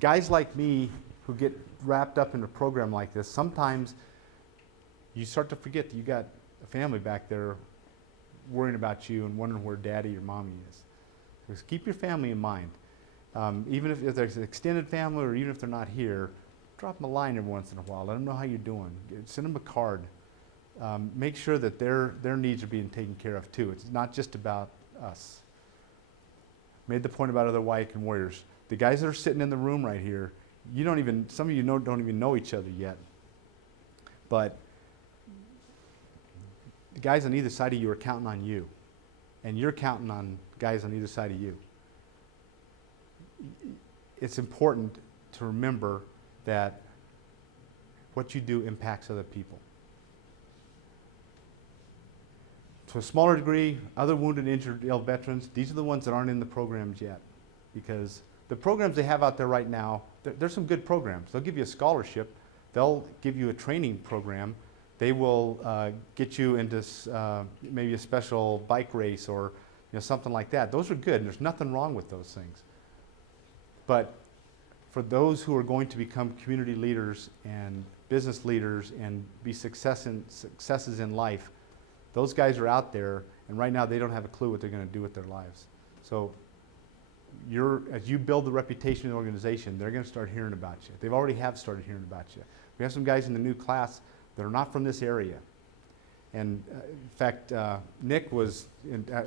Guys like me who get wrapped up in a program like this, sometimes you start to forget that you got a family back there worrying about you and wondering where daddy or mommy is. Just keep your family in mind. Even if there's an extended family or even if they're not here, drop them a line every once in a while. Let them know how you're doing. Send them a card. Make sure that their needs are being taken care of too. It's not just about us. Made the point about other Wyakin Warriors. The guys that are sitting in the room right here, some of you don't even know each other yet. But the guys on either side of you are counting on you. And you're counting on guys on either side of you. It's important to remember that what you do impacts other people. To a smaller degree, other wounded, injured, ill veterans, these are the ones that aren't in the programs yet. Because the programs they have out there right now, there's some good programs. They'll give you a scholarship. They'll give you a training program. They will get you into maybe a special bike race or something like that. Those are good, and there's nothing wrong with those things. But for those who are going to become community leaders and business leaders and be successes in life, those guys are out there, and right now they don't have a clue what they're going to do with their lives. So as you build the reputation of the organization, they're going to start hearing about you. They already have started hearing about you. We have some guys in the new class that are not from this area. And in fact, Nick was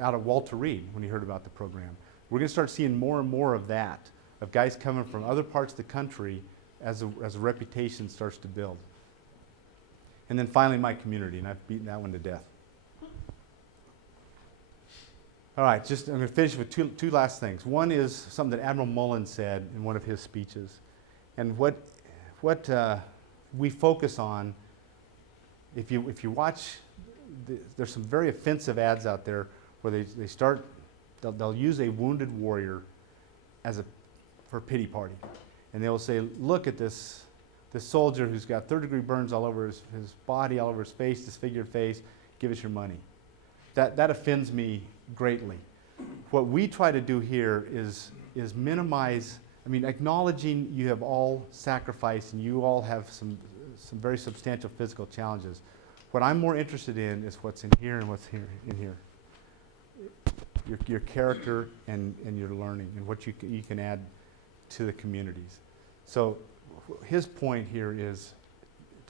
out of Walter Reed when he heard about the program. We're going to start seeing more and more of that, of guys coming from other parts of the country as a reputation starts to build. And then finally, my community, and I've beaten that one to death. All right, I'm going to finish with two last things. One is something that Admiral Mullen said in one of his speeches. And what we focus on, if you watch, there's some very offensive ads out there where they'll use a wounded warrior for a pity party. And they'll say, look at this soldier who's got third-degree burns all over his body, all over his face, disfigured face, give us your money. That offends me greatly. What we try to do here is minimize, acknowledging you have all sacrificed and you all have some very substantial physical challenges. What I'm more interested in is what's in here and what's in here. Your character and your learning and what you can add to the communities. So his point here is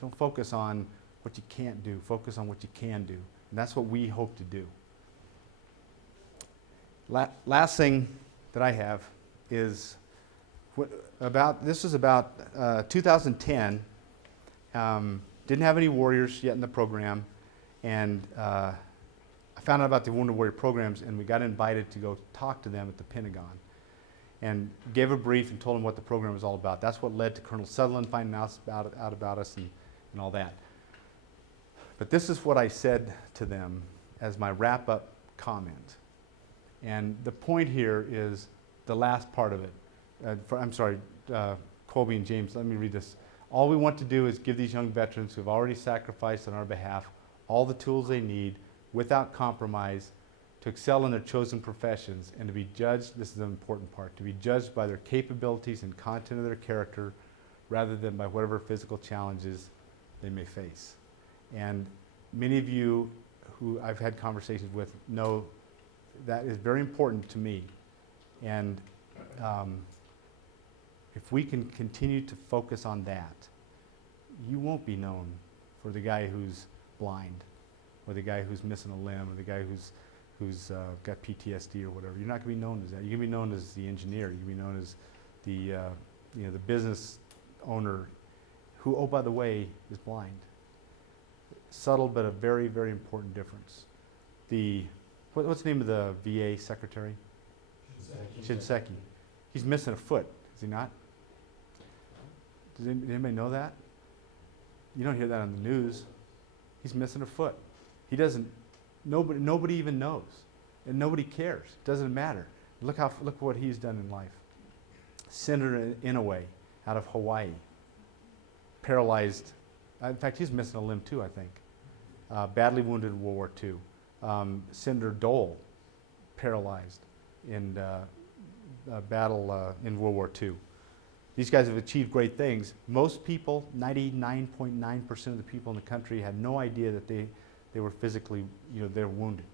don't focus on what you can't do, focus on what you can do. And that's what we hope to do. Last thing that I have is this is about 2010. Didn't have any warriors yet in the program, and I found out about the Wounded Warrior programs, and we got invited to go talk to them at the Pentagon, and gave a brief and told them what the program was all about. That's what led to Colonel Sutherland finding out about us and all that. But this is what I said to them as my wrap-up comment. And the point here is the last part of it. Colby and James, let me read this. All we want to do is give these young veterans who have already sacrificed on our behalf all the tools they need without compromise to excel in their chosen professions and to be judged, this is an important part, to be judged by their capabilities and content of their character rather than by whatever physical challenges they may face. And many of you who I've had conversations with know that is very important to me. And if we can continue to focus on that, you won't be known for the guy who's blind, or the guy who's missing a limb, or the guy who's got PTSD or whatever. You're not going to be known as that. You're going to be known as the engineer. You're going to be known as the business owner who, oh, by the way, is blind. Subtle, but a very, very important difference. What's the name of the VA secretary? Shinseki. He's missing a foot, is he not? Does anybody know that? You don't hear that on the news. He's missing a foot. He doesn't. Nobody even knows, and nobody cares. It doesn't matter. Look what he's done in life. Senator Inouye out of Hawaii, paralyzed. In fact, he's missing a limb too, I think. Badly wounded in World War II. Senator Dole, paralyzed and battle in World War II. These guys have achieved great things. Most people, 99.9% of the people in the country, had no idea that they were physically, they're wounded.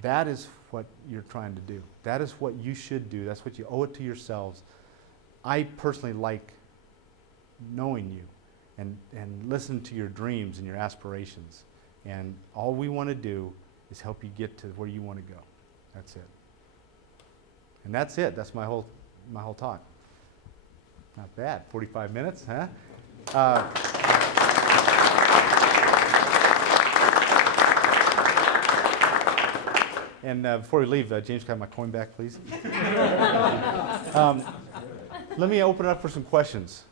That is what you're trying to do. That is what you should do. That's what you owe it to yourselves. I personally like knowing you and listening to your dreams and your aspirations. And all we want to do is help you get to where you want to go. That's it. And that's it. That's my whole talk. Not bad. 45 minutes, huh? And before we leave, James, can I have my coin back, please? Let me open it up for some questions.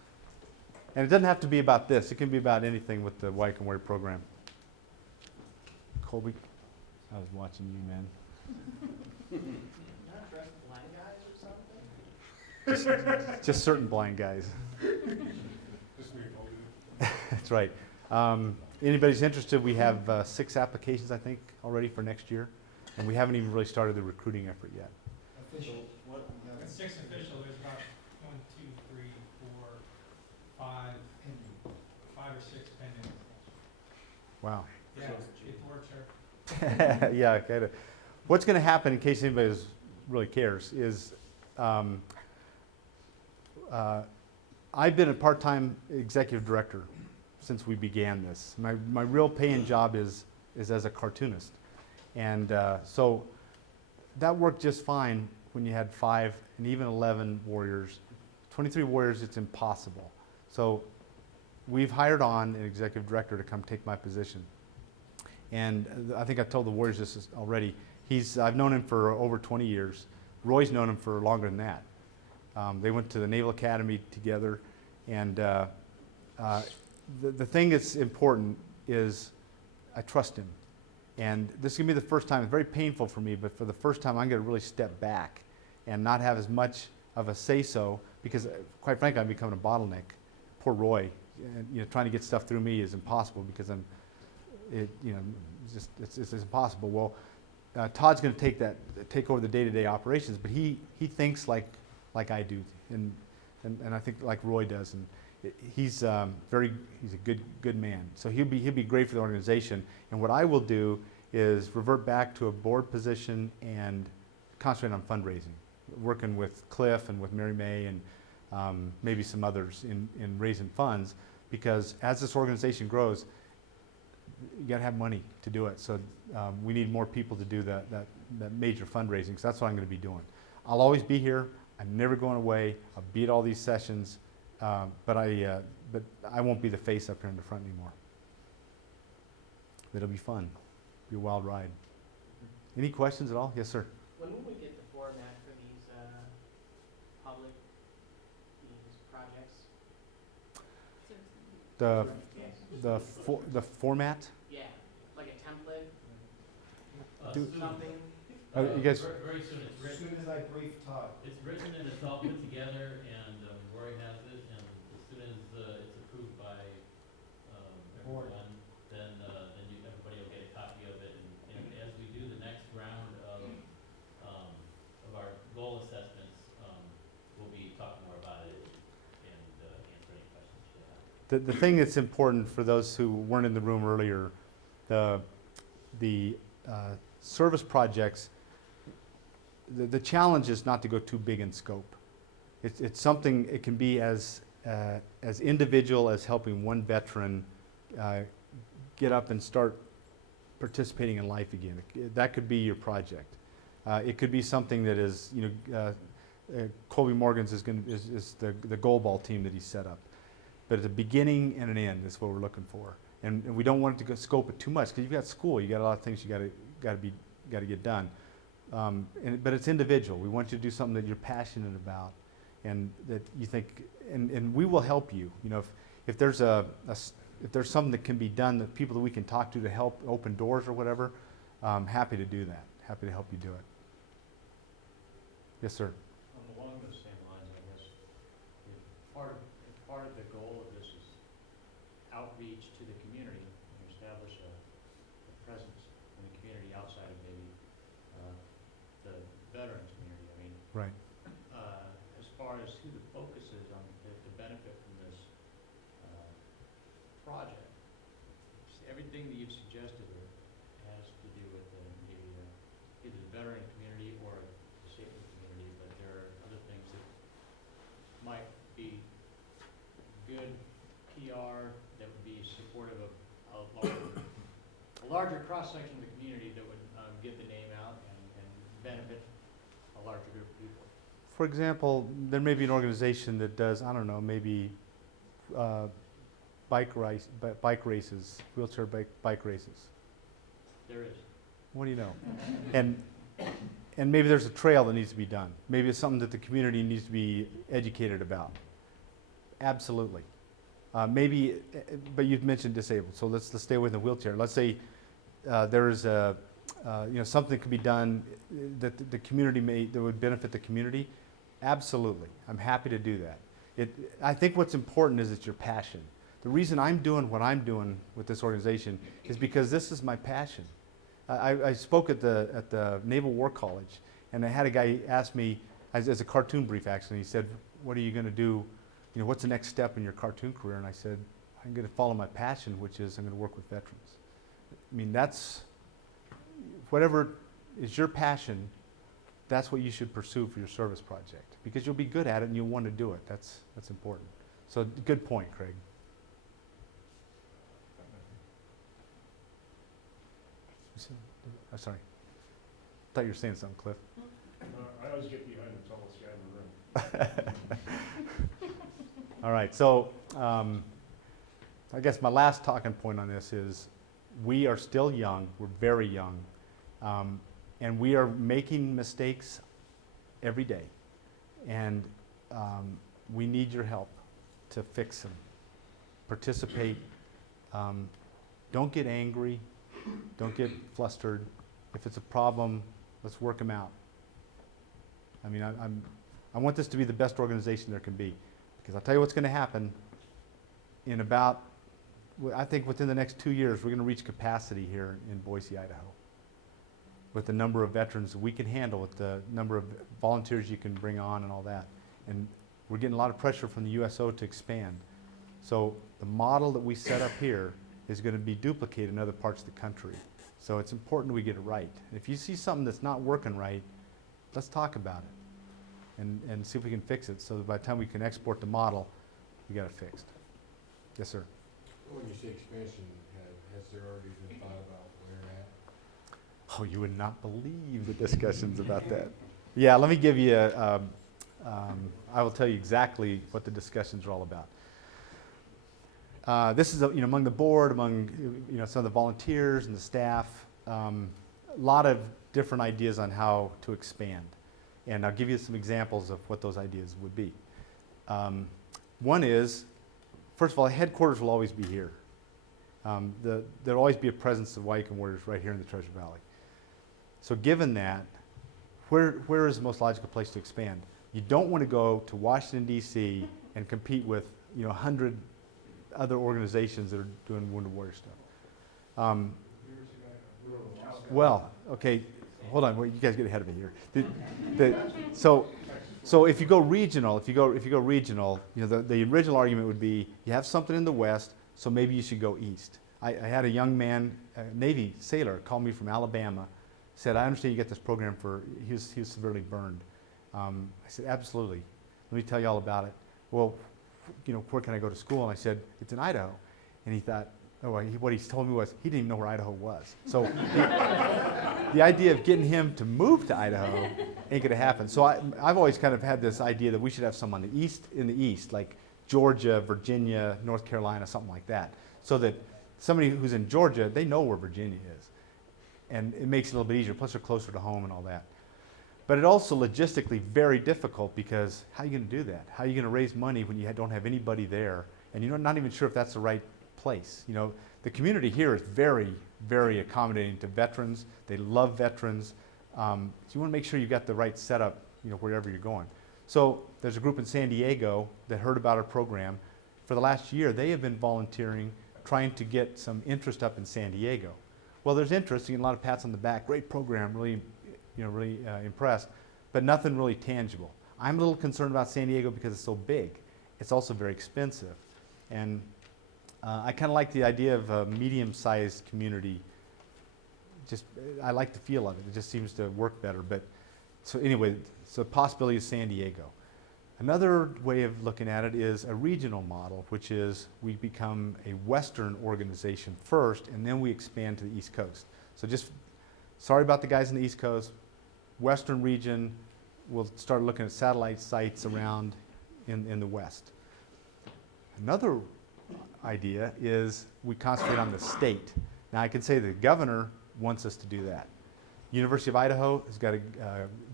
And it doesn't have to be about this. It can be about anything with the Wyakin Warrior program. Colby, I was watching you, man. Not dressed blind guys or something? Just certain blind guys. That's right. Anybody's interested, we have 6 applications, I think, already for next year. And we haven't even really started the recruiting effort yet. Official, what? It's 6 official, there's about 1, 2, 3, 4, 5 or 6 pending. Wow. Yeah, it works, sir. Yeah, kind of. What's going to happen, in case anybody really cares, is I've been a part-time executive director since we began this. My real paying job is as a cartoonist. And so that worked just fine when you had 5 and even 11 warriors. 23 warriors, it's impossible. So we've hired on an executive director to come take my position. And I think I told the warriors this already. I've known him for over 20 years. Roy's known him for longer than that. They went to the Naval Academy together. And the thing that's important is I trust him. And this is going to be the first time, it's very painful for me, but for the first time I'm going to really step back and not have as much of a say-so, because quite frankly I'm becoming a bottleneck. Poor Roy, trying to get stuff through me is impossible because it's impossible. Well, Todd's going to take over the day-to-day operations, but he thinks like I do, and I think like Roy does, and he's a good man. So he'll be great for the organization. And what I will do is revert back to a board position and concentrate on fundraising, working with Cliff and with Mary May and maybe some others in raising funds, because as this organization grows, you got to have money to do it. So we need more people to do that major fundraising. So that's what I'm going to be doing. I'll always be here. I'm never going away. I'll be at all these sessions. But I won't be the face up here in the front anymore. It'll be fun. It'll be a wild ride. Any questions at all? Yes, sir. When will we get the format for these public projects? The format? Yeah, like a template, Something. You guys. Very soon. It's As written. soon as I brief Todd. It's written and it's all put together, and Rory has it. And as soon as it's approved by Board. everyone, then everybody will get a copy of it. And as we do the next round of our goal assessments, we'll be talking more about it and answer any questions you have. The thing that's important for those who weren't in the room earlier, the service projects, the challenge is not to go too big in scope. It's something, it can be as individual as helping one veteran get up and start participating in life again. That could be your project. It could be something that is, Colby Morgan's is the goalball team that he set up. But at the beginning and an end is what we're looking for. And we don't want it to scope it too much, because you've got school, you got a lot of things you got to get done. But it's individual. We want you to do something that you're passionate about, and that you think, and we will help you. If there's if there's something that can be done, that people that we can talk to help open doors or whatever, I'm happy to do that. Happy to help you do it. Yes, sir. Along those same lines, I guess, if part of the goal of this is outreach to the community and establish a presence in the community outside of maybe the veteran community. I mean, Right. as who the focus is on to benefit from this project, everything that you've suggested has to do with either the veteran community or the disabled community, but there are other things that might be good PR that would be supportive of a larger cross-section of the community that would get the name out and benefit a larger group of people. For example, there may be an organization that does, I don't know, maybe bike races, wheelchair bike races. There is. What do you know? And maybe there's a trail that needs to be done. Maybe it's something that the community needs to be educated about. Absolutely. Maybe, but you've mentioned disabled, so let's stay with the wheelchair. Let's say there's something that could be done that the community that would benefit the community. Absolutely, I'm happy to do that. I think what's important is it's your passion. The reason I'm doing what I'm doing with this organization is because this is my passion. I spoke at the Naval War College, and I had a guy ask me, as a cartoon brief actually, he said, what are you going to do? You know, what's the next step in your cartoon career? And I said, I'm going to follow my passion, which is I'm going to work with veterans. I mean, that's, whatever is your passion, that's what you should pursue for your service project, because you'll be good at it and you'll want to do it. That's important. So good point, Craig. I'm sorry. I thought you were saying something, Cliff. I always get behind the tallest guy in the room. All right, so I guess my last talking point on this is we are still young, we're very young, and we are making mistakes every day. And we need your help to fix them. Participate. Don't get angry. Don't get flustered. If it's a problem, let's work them out. I mean, I want this to be the best organization there can be. Because I'll tell you what's going to happen in about, I think within the next 2 years, we're going to reach capacity here in Boise, Idaho. With the number of veterans we can handle, with the number of volunteers you can bring on and all that. And we're getting a lot of pressure from the USO to expand. So the model that we set up here is going to be duplicated in other parts of the country. So it's important we get it right. If you see something that's not working right, let's talk about it. And see if we can fix it, so that by the time we can export the model, we got it fixed. Yes, sir. When you say expansion, has there already been thought about where at? Oh, you would not believe the discussions about that. Yeah, let me give you I will tell you exactly what the discussions are all about. This is among the board, among some of the volunteers and the staff, a lot of different ideas on how to expand. And I'll give you some examples of what those ideas would be. One is, first of all, headquarters will always be here. There'll always be a presence of Wyakin Warriors right here in the Treasure Valley. So given that, where is the most logical place to expand? You don't want to go to Washington, D.C. and compete with 100 other organizations that are doing Wounded Warrior stuff. Well, okay. Hold on, you guys get ahead of me here. So if you go regional, the original argument would be you have something in the west, so maybe you should go east. I had a young man, a Navy sailor, call me from Alabama, said, I understand you get this program he was severely burned. I said, absolutely. Let me tell you all about it. Well, where can I go to school? And I said, it's in Idaho. And he thought, what he told me was he didn't even know where Idaho was. So the idea of getting him to move to Idaho ain't going to happen. So I've always kind of had this idea that we should have some in the east, like Georgia, Virginia, North Carolina, something like that. So that somebody who's in Georgia, they know where Virginia is. And it makes it a little bit easier. Plus they're closer to home and all that. But it also logistically very difficult, because how are you going to do that? How are you going to raise money when you don't have anybody there? And you're not even sure if that's the right place. The community here is very, very accommodating to veterans. They love veterans. So you want to make sure you've got the right setup, wherever you're going. So there's a group in San Diego that heard about our program. For the last year, they have been volunteering, trying to get some interest up in San Diego. Well, there's interest, you get a lot of pats on the back, great program, really, really impressed, but nothing really tangible. I'm a little concerned about San Diego because it's so big. It's also very expensive. And I kind of like the idea of a medium-sized community. Just, I like the feel of it. It just seems to work better. But so anyway, so the possibility is San Diego. Another way of looking at it is a regional model, which is we become a Western organization first, and then we expand to the East Coast. So just, sorry about the guys in the East Coast, Western region, we'll start looking at satellite sites around in the West. Another idea is we concentrate on the state. Now I can say the governor wants us to do that. University of Idaho has got a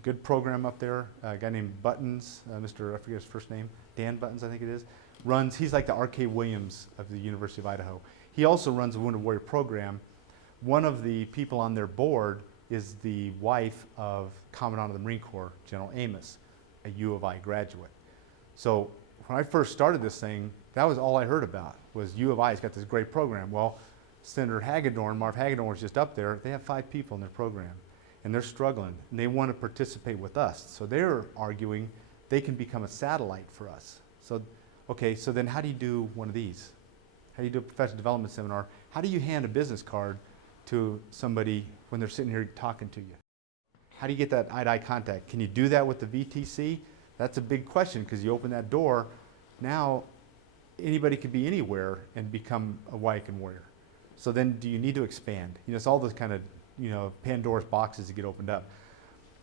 good program up there. A guy named Buttons, Mr. I forget his first name, Dan Buttons I think it is, runs, he's like the R.K. Williams of the University of Idaho. He also runs a Wounded Warrior program. One of the people on their board is the wife of Commandant of the Marine Corps, General Amos, a U of I graduate. So when I first started this thing, that was all I heard about, was U of I's got this great program. Well, Senator Hagedorn, Marv Hagedorn was just up there, they have 5 people in their program. And they're struggling, and they want to participate with us. So they're arguing they can become a satellite for us. So, okay, so then how do you do one of these? How do you do a professional development seminar? How do you hand a business card to somebody when they're sitting here talking to you? How do you get that eye-to-eye contact? Can you do that with the VTC? That's a big question, because you open that door, now anybody could be anywhere and become a Wyakin Warrior. So then do you need to expand? You know, it's all those kind of, you know, Pandora's boxes that get opened up.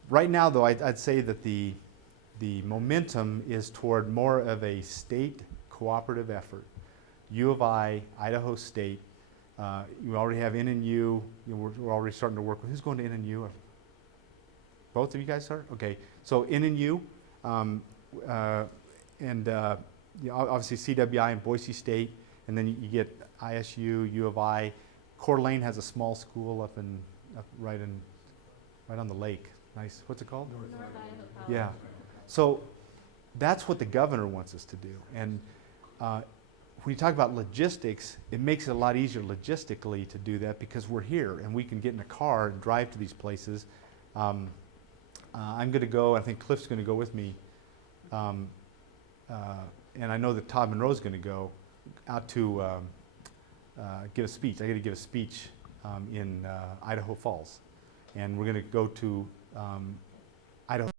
Right now, though, I'd say that the momentum is toward more of a state cooperative effort. U of I, Idaho State, you already have NNU, you know, we're already starting to work with, who's going to NNU? Both of you guys are? Okay, so NNU, and you know, obviously CWI and Boise State, and then you get ISU, U of I. Coeur d'Alene has a small school up right on the lake. Nice. What's it called? North Idaho College. Yeah. So that's what the governor wants us to do. And when you talk about logistics, it makes it a lot easier logistically to do that because we're here and we can get in a car and drive to these places. I'm going to go. I think Cliff's going to go with me. And I know that Todd Monroe's going to go out to give a speech. I got to give a speech in Idaho Falls, and we're going to go to Idaho